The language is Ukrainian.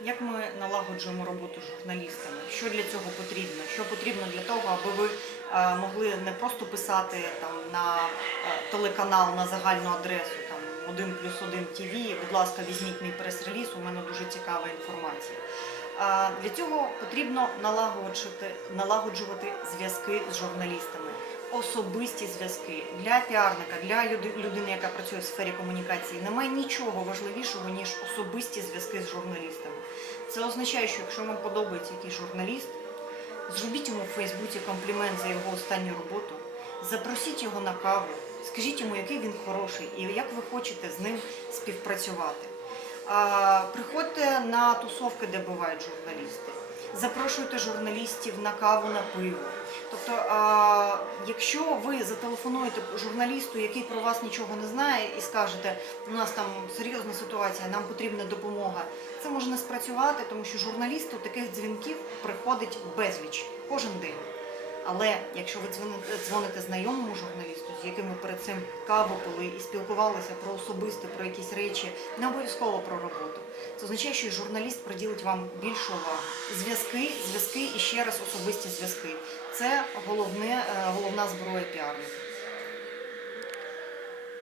Як ми налагоджуємо роботу з журналістами? Що для цього потрібно? Що потрібно для того, аби ви могли не просто писати там на телеканал на загальну адресу там 1 плюс 1 ТВ, будь ласка, візьміть мій прес-реліз, у мене дуже цікава інформація. Для цього потрібно налагоджувати, налагоджувати зв'язки з журналістами, особисті зв'язки для піарника, для людини, яка працює в сфері комунікації. Немає нічого важливішого ніж особисті зв'язки з журналістами. Це означає, що якщо вам подобається якийсь журналіст, зробіть йому в Фейсбуці комплімент за його останню роботу, запросіть його на каву, скажіть йому, який він хороший і як ви хочете з ним співпрацювати. Приходьте на тусовки, де бувають журналісти. Запрошуйте журналістів на каву, на пиво. Тобто, а, якщо ви зателефонуєте журналісту, який про вас нічого не знає, і скажете, у нас там серйозна ситуація, нам потрібна допомога, це може не спрацювати, тому що журналісту таких дзвінків приходить безліч кожен день. Але якщо ви дзвоните, дзвоните знайомому журналісту, з яким ви перед цим каву пили і спілкувалися про особисте, про якісь речі, не обов'язково про роботу, це означає, що журналіст приділить вам більше уваги. Зв'язки, зв'язки і ще раз особисті зв'язки. Це головне, е, головна зброя піарника.